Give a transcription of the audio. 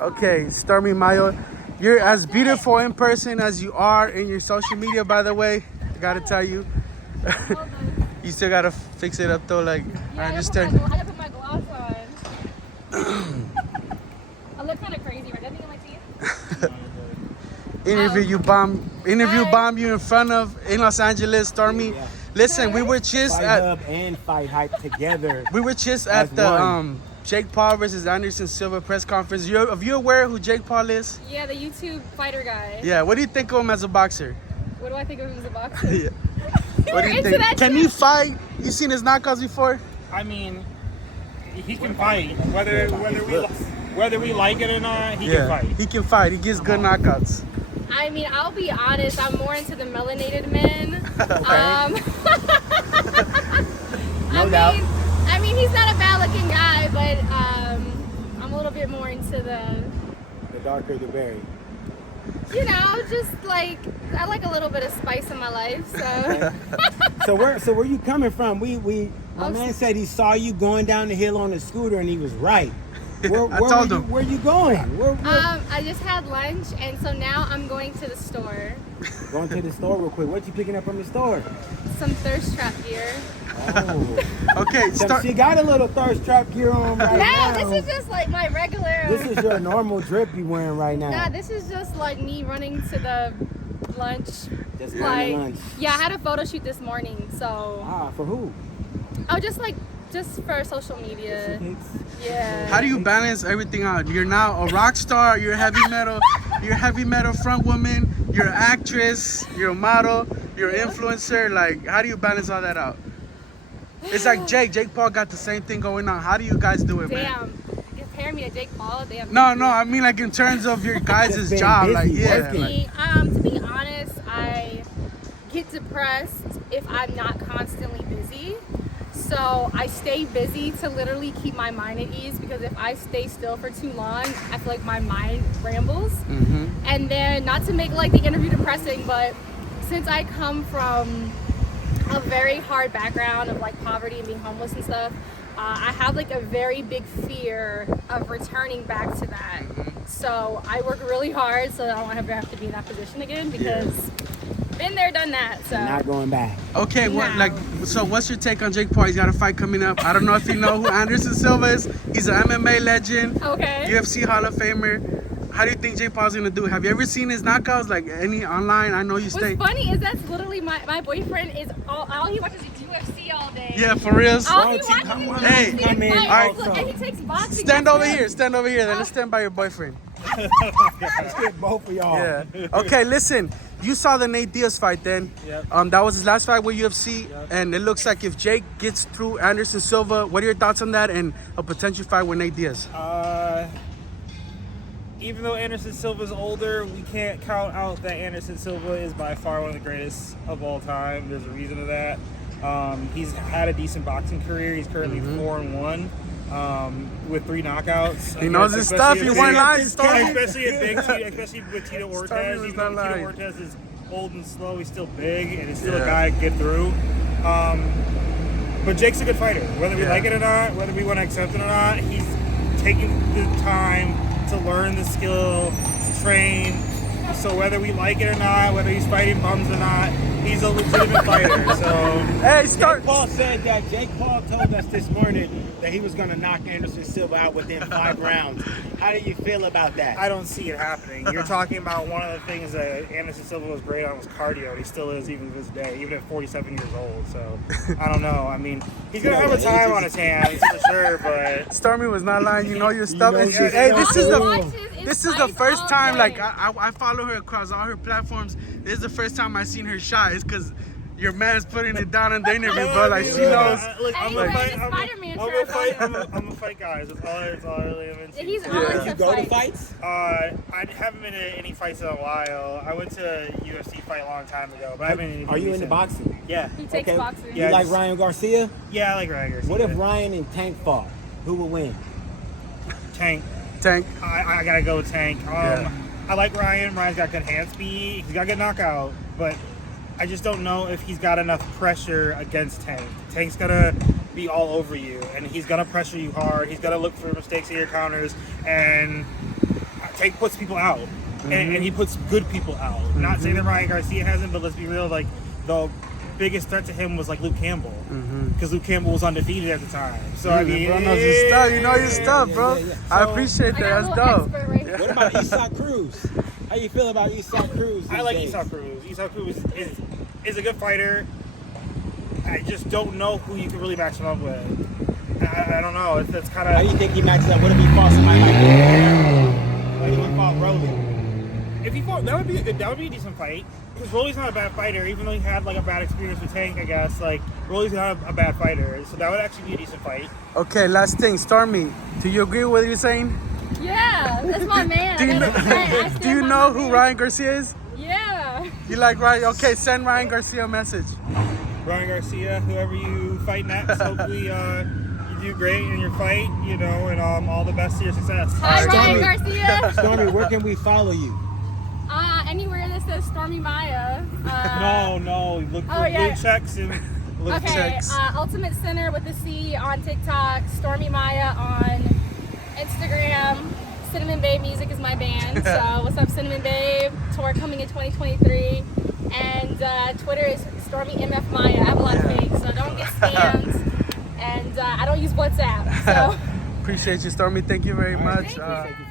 Okay, Stormi Mayo, you're as beautiful in person as you are in your social media, by the way. I gotta tell you. You still gotta fix it up though, like, yeah, I understand. I gotta put my gloves on. I look kind of crazy, right? I think in my teeth. Interview bomb you in front of in Los Angeles, Stormi. Yeah. Listen, we were just at FightHype and FightHype together. we were just at the Jake Paul versus Anderson Silva press conference. Are you aware who Jake Paul is? Yeah, the YouTube fighter guy. Yeah. What do you think of him as a boxer? What do I think of him as a boxer? Yeah. You What were do you into think? that Can shit? he fight? You seen his knockouts before? I mean, he can fight. Whether we like it or not, he can fight. He can fight. He gets good knockouts. I mean, I'll be honest. I'm more into the melanated men. I mean, he's not a bad-looking guy, but I'm a little bit more into the darker the berry. You know, just like I like a little bit of spice in my life. So. So where you coming from? My man said he saw you going down the hill on a scooter, and he was right. Where you going? I just had lunch, and so now I'm going to the store. Going to the store real quick. What you picking up from the store? Some thirst trap gear. Oh. Okay, she got a little thirst trap gear on right now. No, this is just like my regular. This is your normal drip you wearing right now. Nah, this is just like me running to the lunch. Just like lunch. Yeah, I had a photo shoot this morning, so. For who? Oh, just for social media. Yeah. How do you balance everything out? You're now a rock star, you're heavy metal front woman, you're an actress, you're a model, you're an influencer. Like, how do you balance all that out? It's like Jake Paul got the same thing going on. How do you guys do it, man? Damn. Compare me to Jake Paul? Damn. No, I mean like in terms of your guys' job. Busy, like, yeah. To be honest, I get depressed if I'm not constantly busy. So I stay busy to literally keep my mind at ease, because if I stay still for too long, I feel like my mind rambles. Mm-hmm. And then, not to make like the interview depressing, but since I come from a very hard background of like poverty and being homeless and stuff, I have like a very big fear of returning back to that. So I work really hard so that I don't ever have to be in that position again, because been there, done that. So not going back. Okay, so what's your take on Jake Paul? He's got a fight coming up. I don't know if you know who Anderson Silva is. He's an MMA legend. Okay. UFC Hall of Famer. How do you think Jake Paul's gonna do? Have you ever seen his knockouts? Like any online? I know you stay. What's funny is that's literally my boyfriend is all he watches is UFC all day. Yeah, for real. All he watches is Hey, UFC. man, Like, all right, look, and he takes boxing. Stand over here. Then let's stand by your boyfriend. Let's get both of y'all. Yeah. Okay, listen. You saw the Nate Diaz fight then. Yep. That was his last fight with UFC. Yep. And it looks like if Jake gets through Anderson Silva, what are your thoughts on that and a potential fight with Nate Diaz? Even though Anderson Silva's older, we can't count out that Anderson Silva is by far one of the greatest of all time. There's a reason to that. He's had a decent boxing career. He's currently 4-1 with 3 knockouts. He knows his stuff. He won lines. Especially with Tito Ortiz. Even though Tito Ortiz is old and slow, he's still big, and he's still a guy to get through. But Jake's a good fighter. Whether we like it or not, whether we want to accept it or not, he's taking the time to learn the skill, to train. So whether we like it or not, whether he's fighting bums or not, he's a legitimate fighter. So Jake Paul said that Jake Paul told us this morning that he was going to knock Anderson Silva out within 5 rounds. How do you feel about that? I don't see it happening. You're talking about one of the things that Anderson Silva was great on was cardio. He still is even to this day, even at 47 years old. So I don't know. I mean, he's gonna have a time on his hands for sure. But Stormi was not lying. You know your stuff. Hey, this is the first time. Like I follow her across all her platforms. This is the first time I seen her shy. It's because your man's putting it down in the interview, bro. Like she knows. Look, I'm a fight guy. That's all I really am into. He's Did you go to fights? I haven't been to any fights in a while. I went to a UFC fight a long time ago, but I haven't been. Are you into boxing? Yeah. He takes boxing. You like Ryan Garcia? Yeah, I like Ryan Garcia. What if Ryan and Tank fought? Who would win? Tank. I gotta go with Tank. I like Ryan. Ryan's got good hand speed. He's got good knockout, but I just don't know if he's got enough pressure against Tank. Tank's gonna be all over you, and he's gonna pressure you hard. He's gonna look for mistakes in your counters, and puts people out, and he puts good people out. Not saying that Ryan Garcia hasn't, but let's be real. Like the biggest threat to him was like Luke Campbell, because Luke Campbell was undefeated at the time. So I mean, bro knows his stuff. You know your stuff, bro. Yeah. I appreciate that. That's dope. What about Isak Cruz? How you feel about Isak Cruz? I like Isak Cruz. Isak Cruz is a good fighter. I just don't know who you can really match him up with. I don't know. It's kind of. How do you think he matches up? What if he fought somebody like that? Like if he fought Rolly? If he fought, that would be a decent fight. Because Rolly's not a bad fighter, even though he had like a bad experience with Tank, I guess. Like Rolly's not a bad fighter, so that would actually be a decent fight. Okay, last thing, Stormi. Do you agree with what you're saying? Yeah, that's my man. Do you know who Ryan Garcia is? Yeah. You like Ryan? Okay, send Ryan Garcia a message. Ryan Garcia, whoever you fight next, hopefully you do great in your fight, you know, and all the best to your success. Hi, Ryan Garcia. Stormi, where can we follow you? Anywhere that says Stormi Maya. No, look for blue checks and look for checks. Ultimate Center with a C on TikTok, Stormi Maya on Instagram. Cinnamon Babe Music is my band, so what's up, Cinnamon Babe? Tour coming in 2023, and Twitter is Stormi MF Maya. I have a lot of fakes, so don't get scammed, and I don't use WhatsApp. So appreciate you, Stormi. Thank you very much. Thank you.